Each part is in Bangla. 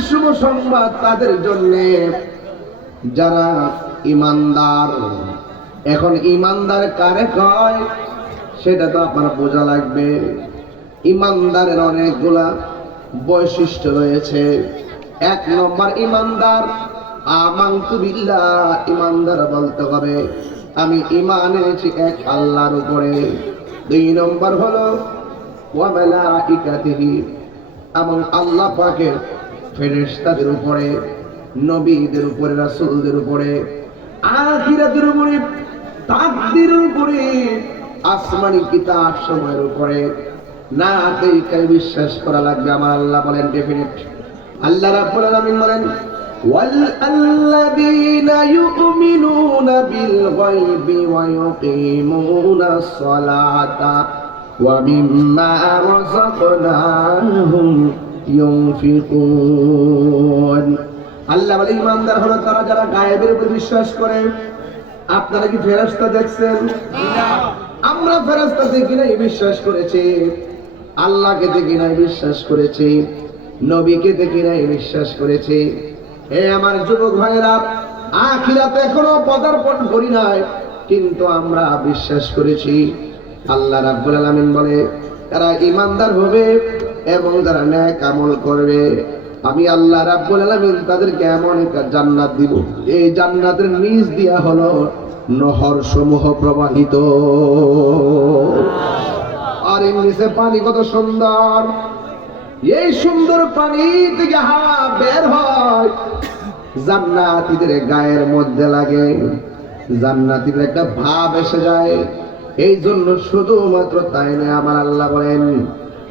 শুভ সংবাদ তাদের জন্য। যারা ইমানদার, এখন ইমানদার কারে কয়? সেটা তো আপনার বোঝা লাগবে। ইমানদারের অনেকগুলা বৈশিষ্ট্য রয়েছে। এক নম্বর ইমানদার, আমান্তু বিল্লাহ, ইমানদার বলতে হবে, আমি ইমান এনেছি এক আল্লাহর উপরে। দুই নম্বর হলো ওয়ামালাইকাতিহি এবং আল্লাহ পাকের ফেরেশতাদের উপরে নবীদের উপরে রাসূলদের উপরে আখিরাতের উপরে তাকদীর উপরে আসমানি কিতাব সময়ের উপরে না দেখাই বিশ্বাস করা লাগবে আমার আল্লাহ বলেন ডেফিনেট আল্লাহ রাব্বুল আলামিন বলেন والذين يؤمنون بالغيب ويقيمون الصلاة ومما رزقناهم আল্লাহ বলে ইমানদার হলো তারা যারা গায়েবের উপর বিশ্বাস করে। আপনারা কি ফেরাস্তা দেখছেন? আমরা ফেরাস্তা দেখি না বিশ্বাস করেছি। আল্লাহকে দেখি না বিশ্বাস করেছি। নবীকে দেখি না বিশ্বাস করেছি। এ আমার যুবক ভাইয়েরা আখিরাতে এখনও পদার্পণ করি নাই কিন্তু আমরা বিশ্বাস করেছি। আল্লাহ রাব্বুল আলামিন বলে তারা ইমানদার হবে। এবং তারা ন্যাক আমল করবে, আমি আল্লাহ রাব্বুল আলামিন তাদেরকে এমন একটা জান্নাত দিব। এই জান্নাতের নিচ দিয়া হলো নহর সমূহ প্রবাহিত। আর এর নিচে পানি কত সুন্দর। এই সুন্দর পানি থেকে হাওয়া বের হয়। জান্নাতীদের গায়ের মধ্যে লাগে। জান্নাতীদের একটা ভাব এসে যায়। এই জন্য শুধুমাত্র তাই না আমার আল্লাহ বলেন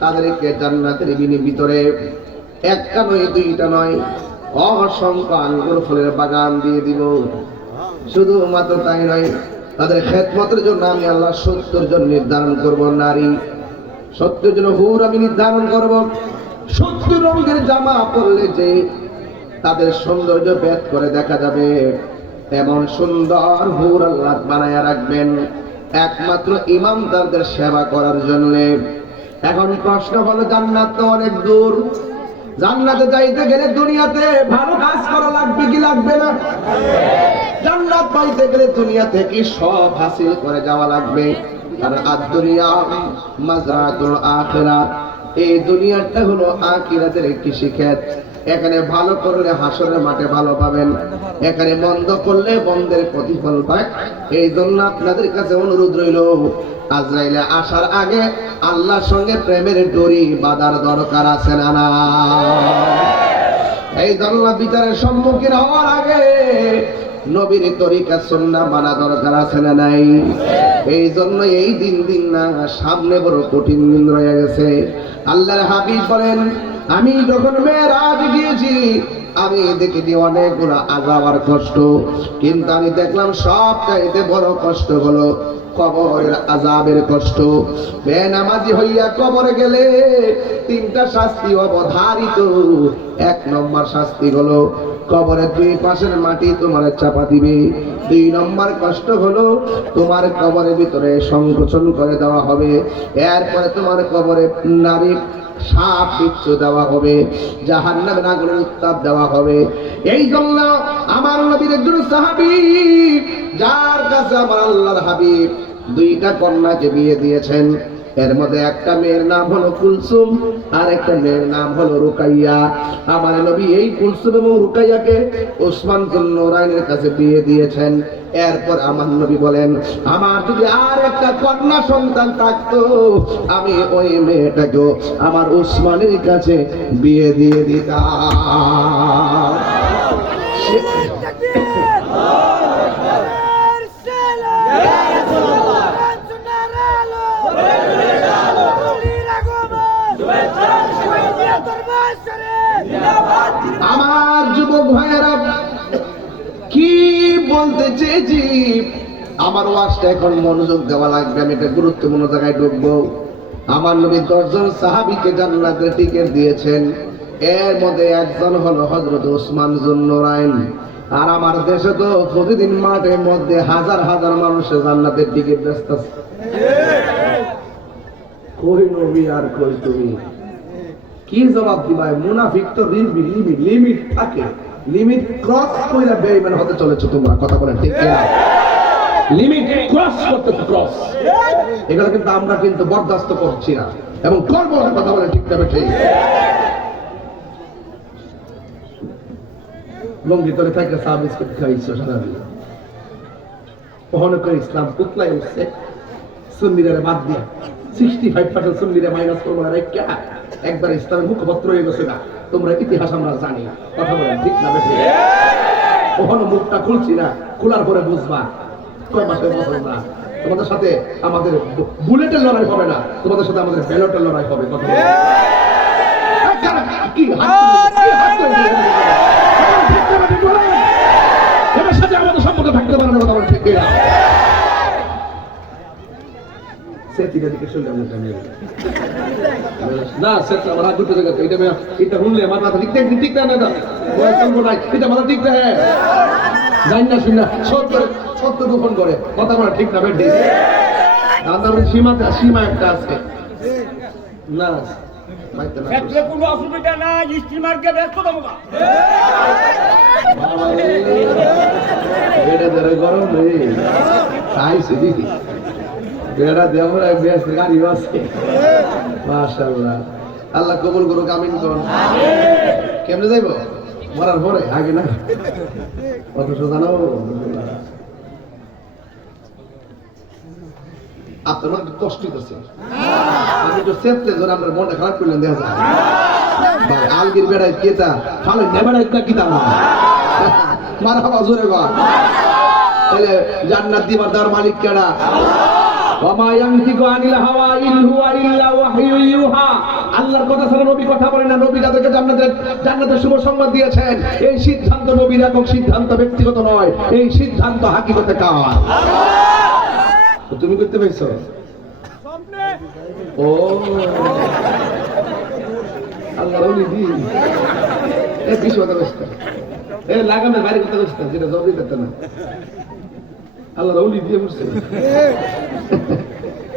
তাদেরকে জান্নাতের বিনি ভিতরে একটা নয়, দুইটা নয়, অসংখ্য আঙ্গুর ফলের বাগান দিয়ে দিব। শুধুমাত্র তাই নয়, তাদের খেদমতের জন্য আমি আল্লাহ সত্তর জন নির্ধারণ করব, নারী। সত্তর জন হুর আমি নির্ধারণ করব। সত্তর রঙের জামা পরলে যে তাদের সৌন্দর্য ভেদ করে দেখা যাবে। এমন সুন্দর হুর আল্লাহ বানায়া রাখবেন। একমাত্র ইমামদারদের সেবা করার জন্য। এখন প্রশ্ন হলো, জান্নাত তো অনেক দূর। জান্নাতে যাইতে গেলে দুনিয়াতে ভালো কাজ করা লাগবে কি লাগবে না? জান্নাত পাইতে গেলে দুনিয়া থেকে সব হাসিল করে যাওয়া লাগবে? কারণ আর দুনিয়া মাজাতুল আখিরাত। এই দুনিয়াটা হলো আখিরাতের কৃষি ক্ষেত এখানে ভালো করলে হাসরের মাঠে ভালো পাবেন। এখানে বন্ধ করলে বন্ধের প্রতিফল পায়। এই জন্য আপনাদের কাছে অনুরোধ রইল আজরাইলে আসার আগে আল্লাহর সঙ্গে প্রেমের ডরি বাঁধার দরকার আছে না না? এই জন্য বিচারের সম্মুখীন হওয়ার আগে নবীর তরিকা সন্না মানা দরকার আছে না নাই? এই জন্য এই দিন দিন না, সামনে বড় কঠিন দিন রয়ে গেছে। আল্লাহর হাবিব বলেন, আমি যখন মেয়েরাজ গিয়েছি, আমি দেখেছি অনেকগুলো আজাব আর কষ্ট। কিন্তু আমি দেখলাম সব চাইতে বড় কষ্ট হলো কবরের আজাবের কষ্ট। বেনামাজি হইয়া কবরে গেলে তিনটা শাস্তি অবধারিত। এক নম্বর শাস্তি হলো, কবরের দুই পাশের মাটি তোমার চাপা দিবে। দুই নম্বর কষ্ট হলো, তোমার কবরের ভিতরে সংকোচন করে দেওয়া হবে। এরপরে তোমার কবরে নারী সাপ, বিচ্ছু দেওয়া হবে। জাহান নামে আগুনের উত্তাপ দেওয়া হবে। এই জন্য আমার নবীর একজন সাহাবি, যার কাছে আমার আল্লাহর হাবিব দুইটা কন্যাকে বিয়ে দিয়েছেন। এর মধ্যে একটা মেয়ের নাম হলো কুলসুম, আর একটা মেয়ের নাম হলো রুকাইয়া। আমার নবী এই কুলসুম এবং রুকাইয়াকে ওসমান নোরাইনের কাছে বিয়ে দিয়েছেন। এরপর আমার নবী বলেন, আমার যদি আর একটা কন্যা সন্তান থাকতো, আমি ওই মেয়েটাকে আমার ওসমানের কাছে বিয়ে দিয়ে দিতাম। আমার যুবক ভাইয়েরা, কি বলতে চেয়েছি? আমার ওয়াজটা এখন মনোযোগ দেওয়া লাগবে, আমি একটা গুরুত্বপূর্ণ জায়গায় ঢুকবো। আমার নবী দশজন সাহাবিকে জান্নাতের টিকিট দিয়েছেন। এর মধ্যে একজন হলো হজরত ওসমান জুন্নরাইন। আর আমার দেশে তো প্রতিদিন মাঠের মধ্যে হাজার হাজার মানুষের জান্নাতের টিকিট ব্যস্ত কই নবী আর কই তুমি? কি জবাব দিবাই মুনাফিক তো লিমিট লিমিট থাকে। লিমিট ক্রস কইরা বেঈমান হতে চলেছো তোমরা। কথা বলেন, ঠিক কিনা? লিমিট ক্রস করতে ক্রস এগুলো কিন্তু আমরা কিন্তু বরদাস্ত করছি না। এবং করব না, কথা বলেন, ঠিক না ঠিক লঙ্গি তোরে থাকে চা, বিস্কুট খাইছো, সারাদিন। কখনো করে ইসলাম উতলাই উঠছে সুন্নিরা বাদ দিয়া। সিক্সটি ফাইভ পার্সেন্ট সুন্নিরা মাইনাস করব না, রেখা। একবার ইসলামের মুখপত্র হয়ে গেছে না তোমরা ইতিহাস আমরা জানি। কথা বলেন, ঠিক না বেঠিক কখনো মুখটা খুলছি না, খোলার পরে বুঝবা। কয় মাসের বছর না তোমাদের সাথে আমাদের বুলেটের লড়াই হবে না, তোমাদের সাথে আমাদের ব্যালটের লড়াই হবে, কথা। কি? সে তিনের দিকে শুনলে আমি এটা নিয়ে না সেট আমার হাত দুটো জায়গা এটা এটা শুনলে আমার মাথা ঠিক ঠিক ঠিক না না এটা? মাথা ঠিক না জানি না শুন না। সত্তর সত্তর গোপন করে। কথা বলা ঠিক না বেটি। দাদার সীমাতে সীমা একটা আছে। না কোনো অসুবিধা নাই স্টিমারকে ব্যস্ত দেবো না। এটা ধরে গরম রে। খাইছে দিদি। বেড়া দেওয়ার বেশ গাড়ি আছে আল্লাহ কবুল করুক, আমিন কোন। কেমনে যাইব? মরার পরে আগে না? কত সোজা না আপনার মনে কষ্ট হইতেছে আমি তো সেপতে ধরে আপনার খারাপ করলেন, দেখা যায়। আলগির বেড়ায় কেতা ফালে নেবেড়ায় না কিতা না। মারা হওয়া জোরে গা তাহলে জান্নাত দিবার দার মালিক কেডা ওমা ইয়ানতিকু আনিল হাওয়া ইন হুয়া ইল্লা ওয়াহয়ু ইউহা। আল্লাহর কথা ছাড়া নবী কথা বলেন না, নবী যাদেরকে জান্নাতের জান্নাতের শুভ সংবাদ দিয়েছেন, এই সিদ্ধান্ত নবীর একক সিদ্ধান্ত ব্যক্তিগত নয়, এই সিদ্ধান্ত হাকিকতে কার? তুমি করতে পাইছো ও। আল্লাহ দি এ বিশ কথা ব্যস্ত এ লাগামের বাইরে কথা ব্যস্ত যেটা জলদি করতে না। আল্লাহ রলি দিয়ে বসছে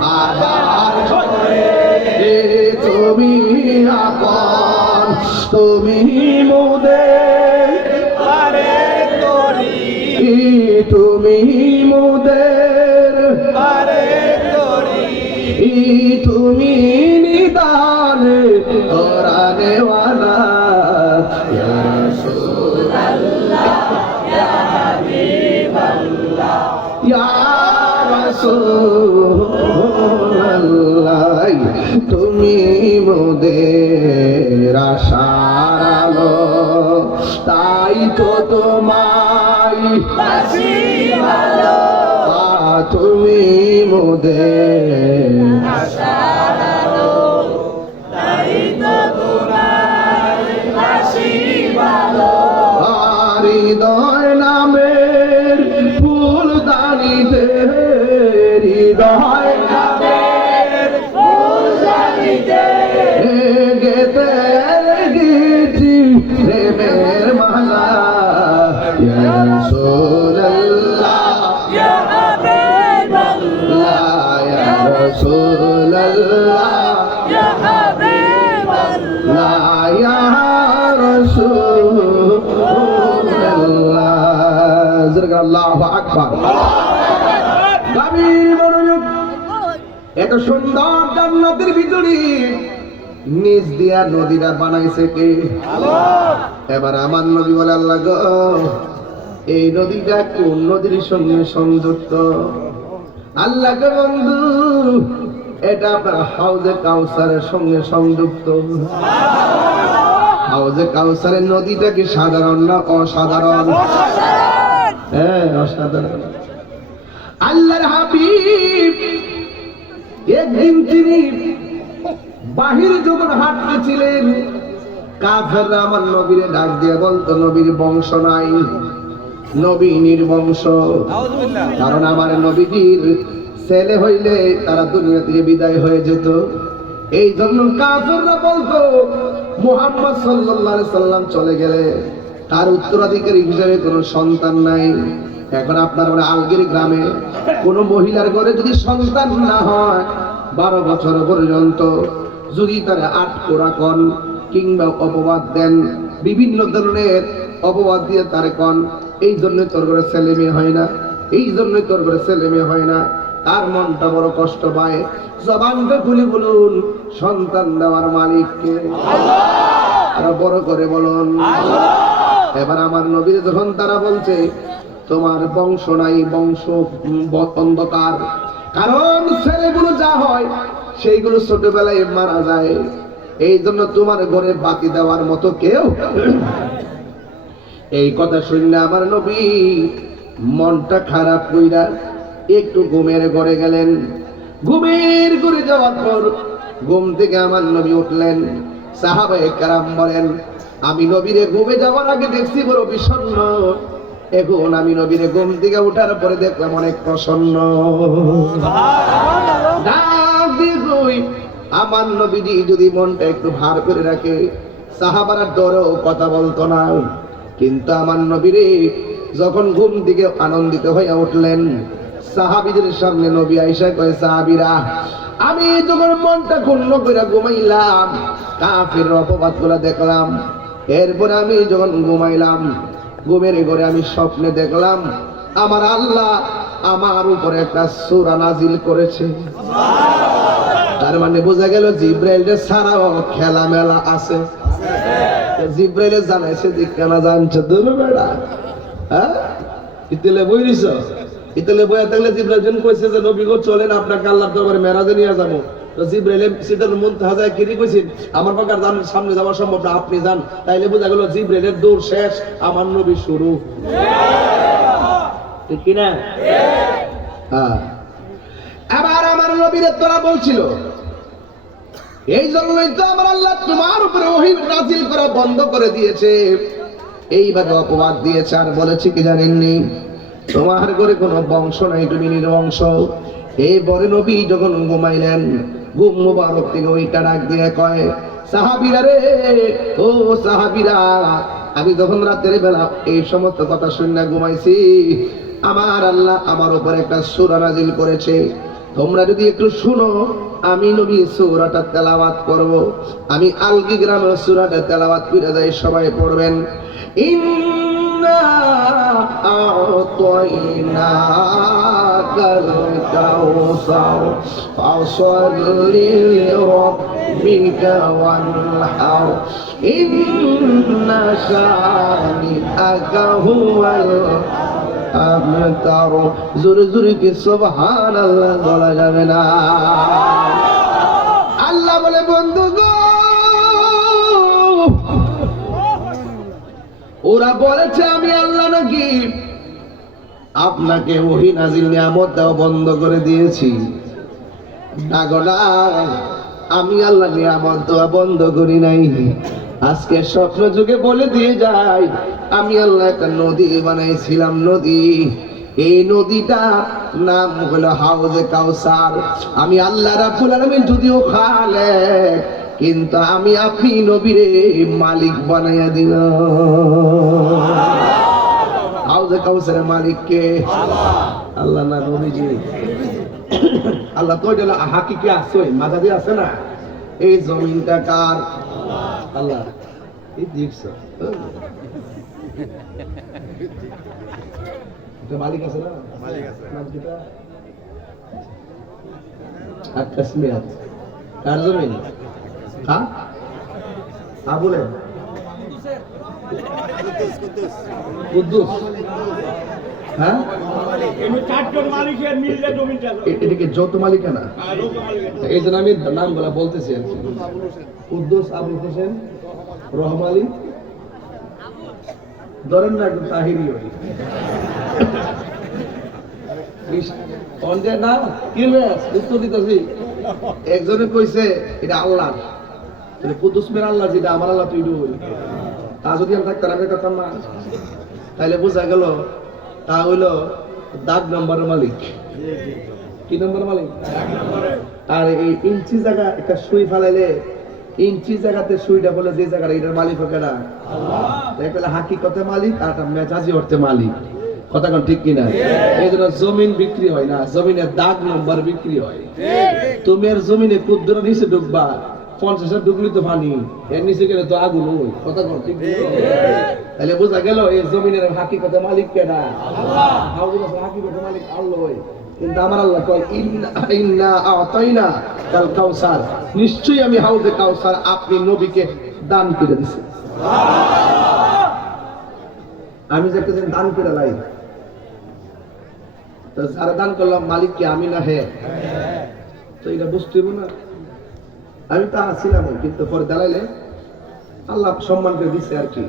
মরণ তুমি মোদের হৃদয় নামের ফুল দানিতে হৃদয় নামের ফুল দানিতে গেতে গেছি প্রেমের মালা رسول الله زرق الله أكبر গভীর মনোযোগ এত সুন্দর জান্নাতের ভিতরে নিজ দিয়া নদীটা বানাইছে কে এবার আমার নদী বলে আল্লাহ গো এই নদীটা কোন নদীর সঙ্গে সংযুক্ত আল্লাহ গো বন্ধু এটা আপনার হাউজে কাউসারের সঙ্গে সংযুক্ত। হাউজে কাউসারের নদীটা কি সাধারণ না অসাধারণ? হ্যাঁ অসাধারণ। আল্লাহর হাবিব একদিন তিনি বাহির যখন হাঁটতেছিলেন কাফেররা আমার নবীরে ডাক দিয়ে বলতো নবীর বংশ নাই নবী নির্বংশ। কারণ আমার নবীজির ছেলে হইলে তারা দুনিয়া থেকে বিদায় হয়ে যেত। এই জন্য কাফেররা বলতো, মোহাম্মদ আলাইহি সাল্লাম চলে গেলে তার উত্তরাধিকারী হিসেবে কোনো সন্তান নাই। এখন আপনার মানে আলগির গ্রামে কোনো মহিলার ঘরে যদি সন্তান না হয়, বারো বছর পর্যন্ত যদি তারা আট কোরা কন কিংবা অপবাদ দেন, বিভিন্ন ধরনের অপবাদ দিয়ে তারে কন, এই জন্য তোর ঘরে ছেলে মেয়ে হয় না, এই জন্যই তোর ঘরে ছেলে মেয়ে হয় না। তার মনটা বড় কষ্ট পায়। জবানটা খুলে বলুন, সন্তান দেওয়ার মালিককে। আরও বড় করে বলুন। এবার আমার নবীর যখন তারা বলছে, তোমার বংশ নাই, বংশ অন্ধকার। কারণ ছেলেগুলো যা হয়, সেইগুলো ছোটবেলায় মারা যায়। এই জন্য তোমার ঘরে বাতি দেওয়ার মতো কেউ এই কথা শুনলে আমার নবী মনটা খারাপ কইরা একটু ঘুমের ঘরে গেলেন। ঘুমের ঘরে যাওয়ার পর ঘুম থেকে আমার নবী উঠলেন। সাহাবায়ে কারাম বলেন আমি নবীরে ঘুমে যাওয়ার আগে দেখছি বড় বিষণ্ণ। এখন আমি নবীরে ঘুম থেকে উঠার পরে দেখলাম অনেক প্রসন্ন। ডাক দিয়ে আমার নবীজি যদি মনটা একটু ভার করে রাখে সাহাবারা ডরেও কথা বলতো না। কিন্তু আমার নবীরে যখন ঘুম থেকে আনন্দিত হয়ে উঠলেন সাহাবিদের সামনে নবী আইসা কয়ে, সাহাবিরা, আমি যখন মনটা ক্ষুণ্ণ করে ঘুমাইলাম কাফির অপবাদগুলা দেখলাম। এরপরে আমি যখন ঘুমাইলাম, ঘুমের ঘরে আমি স্বপ্নে দেখলাম, আমার আল্লাহ আমার উপরে একটা সূরা নাজিল করেছে। তার মানে বোঝা গেল জিব্রাইলের ছাড়াও খেলা মেলা আছে জিব্রাইলে জানাইছে যে, কেনা জানছো দূর বেড়া? হ্যাঁ? ইতেলে দিছ? ইতেলে বইয়া থাকলে জিব্রাইল কইছে যে, নবী গো, চলেন, আপনাকে আল্লাহর দরবারে মেরাজে নিয়ে যাব। তো জিব্রাইলে সিটার মন হাজায় কিরি কইছেন? আমার পাকার জান সামনে যাওয়া সম্ভব না, আপনি যান। তাইলে বোঝা গেল জিব্রাইলের দৌড় শেষ, আমার নবী শুরু। ঠিক কিনা? হ্যাঁ। আবার আমার নবীরে তোরা বলছিল, এই জন্যই তো আমার আল্লাহ তোমার উপরে ওহি নাজিল করা বন্ধ করে দিয়েছে। এইভাবে অপবাদ দিয়েছে আর বলেছে কি জানেননি? তোমার ঘরে কোনো বংশ নাই, তুমি নির্বংশ। এই বরে নবী, যখন ঘুমাইলেন, ঘুম মুবারক থেকে ওইটা ডাক দিয়ে কয়, সাহাবিরা রে, ও সাহাবিরা, আমি যখন রাতের বেলা এই সমস্ত কথা শুনে ঘুমাইছি, আমার আল্লাহ আমার উপর একটা সূরা নাজিল করেছে। তোমরা যদি একটু শুনো, আমি নবী সুরাটা তেলাওয়াত করব। আমি আলগি গ্রামের সূরাটা তেলাওয়াত করে যাই, সবাই পড়বেন। ইন্না জোরে জোরে কি সুবহান আল্লাহ বলা যাবে না আল্লাহ বলে বন্ধু ওরা বলেছে আমি আল্লাহ নাকি আপনাকে ওহি নাজিল নিয়ামত দেওয়া বন্ধ করে দিয়েছি। আমি আল্লাহ নিয়ামত দেওয়া বন্ধ করি নাই। আজকে স্বপ্ন যুগে বলে দিয়ে যাই, আমি আল্লাহ একটা নদী বানাইছিলাম, নদী। এই নদীটা নাম হলো হাউজে কাউসার। আমি আল্লাহ রাব্বুল আলামিন যদিও খালে কিন্তু আমি আপনি নবীরে মালিক বানাইয়া দিল হাউজে কাউসারের মালিক কে আল্লাহ না নবীজি। আল্লাহ তো এটা হাকিকে আছে মাঝাদি আছে না? এই জমিনটা কার? আল্লাহ। এই দেখছ। মালিক আছে না? মালিক আছে। আকাশ মেয়াদ কার জমিন? হ্যাঁ? হ্যাঁ বলেন। কুদ্দুস। হ্যাঁ? এটাকে মালিকানা? আর লোক মালিকের এই জন্য আমি বলতেছি আর আবুল হোসেন ধরেন না একটু তাহিরি ওই না কি উত্তর দিতেছি। একজনে কইছে এটা আল্লাহ। তাহলে কুদ্দুস মের আল্লাহ যেটা আমার আল্লাহ তুই তা যদি আমি থাকতাম আমি করতাম না। তাইলে বোঝা গেল তা হইল দাগ নম্বরের মালিক। কি নম্বর মালিক? আর এই ইঞ্চি জায়গা একটা সুই ফেলাইলে ইঞ্চি জায়গাতে সুইটা বলে যে জায়গাটা এটার মালিক হবে না। একটা হাকিকতে মালিক আর একটা মেজাজি অর্থে মালিক। কথা কোন ঠিক কিনা? এই জন্য জমিন বিক্রি হয় না জমিনের দাগ নম্বর বিক্রি হয়। তুমি আর জমিনে কুদ্দুর নিচে ঢুকবা পঞ্চাশের ঢুকলি তো পানি এর নিচে গেলে তো আগুন ওই, কথা তাহলে বোঝা গেল, এই জমিনের হাকিকতে মালিক কেনা হাকিকতে মালিক আল্লাহ। কিন্তু আমার আল্লাহ কয়, ইন্না কাল কাউসার। নিশ্চয়ই আমি হাউজে কাউসার আপনি নবীকে দান করে দিছি। আমি যে একটা দান করে লাই। তো যারা দান করলাম, মালিক কি আমি না হে? তো এটা বুঝতে না। আমি তা ছিলাম কিন্তু পরে দাঁড়াইলে আল্লাহ সম্মান করে দিছে আর কি।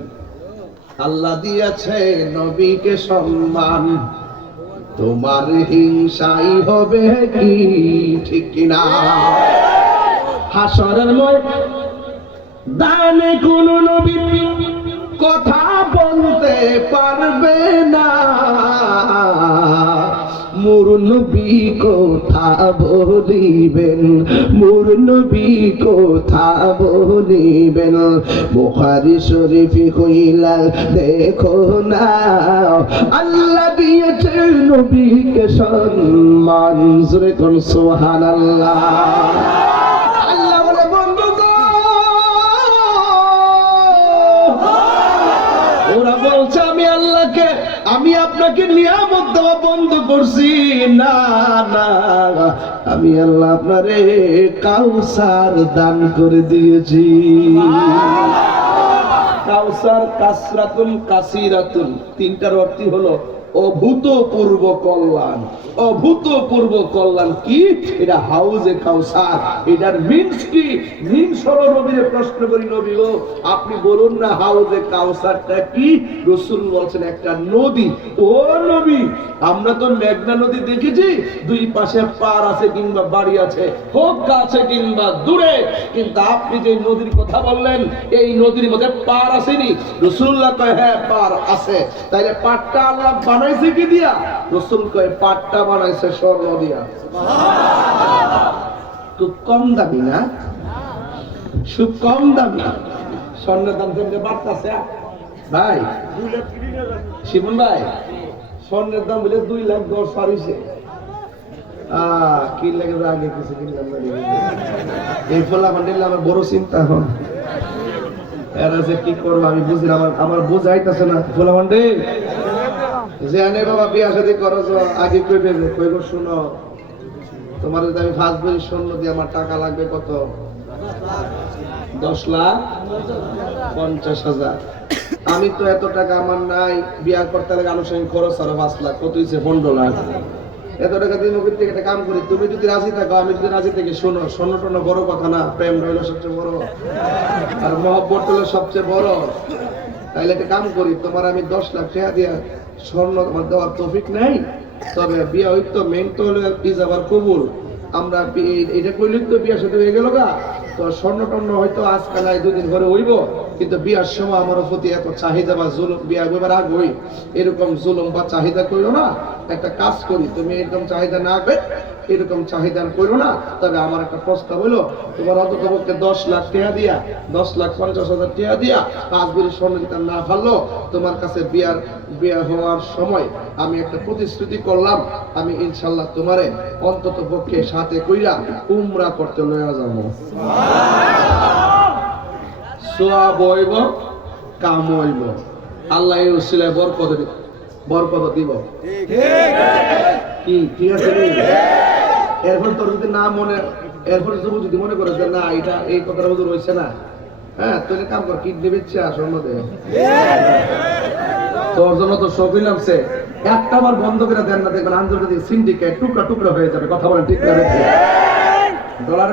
আল্লাহ দিয়েছে নবীকে সম্মান। তোমার হিংসাই হবে কি ঠিক কিনা? হাসরের দানে কোন নবী কথা বলতে পারবে না। মোর নবী কথা বলিবেন? মোর নবী কথা বলিবেন? বুখারী শরীফে কইলা দেখো না। আল্লাহ দিয়েছে নবীকে সম্মান। জোরে কোন সুবহানাল্লাহ। আল্লাহ ওরা বলছে, আমি আল্লাহকে আমি আপনাকে নিয়ামত দেওয়া বন্ধ করছি। না না আমি আল্লাহ আপনারে কাউসার দান করে দিয়েছি। কাউসার কাসরাতুন কাসিরাতুন। তিনটার অর্থই হলো অভূতপূর্ব কল্যাণ। অভূতপূর্ব কল্যাণ কি? এটা হাউজে কাউসার। এটার মিনস কি? মিনস হলো নবীরে প্রশ্ন করি, নবী ও আপনি বলুন না হাউজে কাউসারটা কি? রসুল বলছেন, একটা নদী। ও নবী, আমরা তো মেঘনা নদী দেখেছি। দুই পাশে পার আছে কিংবা বাড়ি আছে, হোক কাছে কিংবা দূরে। কিন্তু আপনি যে নদীর কথা বললেন, এই নদীর মধ্যে পার আসেনি। রসুল্লাহ কয় হ্যাঁ পার আছে। তাইলে পাটটা আল্লাহ বানাইছে কি দিয়া? রসুল কয়, পাটটা বানাইছে স্বর্ণ দিয়া। খুব কম দামি না? খুব কম দামি। স্বর্ণের দাম কেমনে বাড়তেছে। ভাই শিবন ভাই, স্বর্ণের দাম বলে দুই লাখ দশ আহ কি লাগে আগে কিছু কিনলাম। এই ফলা মান্ডিল আমার বড় চিন্তা এখন। এরা যে কি করব আমি বুঝি আমার আমার বোঝাইতেছে না। ফলা মান্ডি যে আনে বাবা বিয়া শাদী করো তো আগে কইবে যে, কইব, শুনো, তোমার যদি আমি ফার্স্ট বলি স্বর্ণ দিয়ে আমার টাকা লাগবে কত? দশ লাখ পঞ্চাশ হাজার। আমি তো এত টাকা আমার নাই, বিয়া করতে লাগে আনুষঙ্গিক খরচ, আরও পাঁচ লাখ। কত হয়েছে পনেরো লাখ। এত টাকা দিয়ে মুখের থেকে একটা কাম করি, তুমি যদি রাজি থাকো, আমি যদি রাজি থেকে শোনো, স্বর্ণ টর্ণ বড় কথা না, প্রেম হইল সবচেয়ে বড়। আর মহব্বত হলো সবচেয়ে বড়। তাইলে একটা কাম করি, তোমার আমি দশ লাখ টাকা দিয়া স্বর্ণ দেওয়ার তফিক নাই। তবে বিয়া হইত মেন তো হলো ইজাবার কবুল। আমরা এটা কইলে তো বিয়ার সাথে হয়ে গেল গা। তো স্বর্ণ টর্ণ হয়তো আজকাল দুদিন ঘরে হইব। কিন্তু বিয়ার সময় আমার প্রতি এত চাহিদা বা জুলুম, বিয়া হইবার আগ হই এরকম জুলুম বা চাহিদা করিও না, একটা কাজ করি, তুমি এরকম চাহিদা না করে এরকম চাহিদা করো না, তবে আমার একটা প্রস্তাব হলো তোমার অন্তত পক্ষে দশ লাখ টাকা দিয়া, দশ লাখ পঞ্চাশ হাজার টাকা দিয়া পাঁচ বিড়ি স্বর্ণ যেটা না পারল তোমার কাছে বিয়ার, বিয়া হওয়ার সময় আমি একটা প্রতিশ্রুতি করলাম, আমি ইনশাল্লাহ তোমারে অন্তত পক্ষে সাথে কইরা উমরা করতে লইয়া যাব। কাম হইব আল্লাহ এই উসিলায় বরকত দিব বরকত দিব। কি ঠিক আছে এরপর তোর যদি না মনে এরপর যদি যদি মনে করে যে না এটা এই কথাটা হুজুর হইছে না। হ্যাঁ তুই কাম কর কিডনি বেচছে আসর মধ্যে তোর জন্য তো শফিল নামছে একটা বার বন্ধ করে দেন না দেখবেন আন্তর্জাতিক সিন্ডিকেট টুকরা টুকরা হয়ে যাবে। কথা বলেন ঠিক না ডলার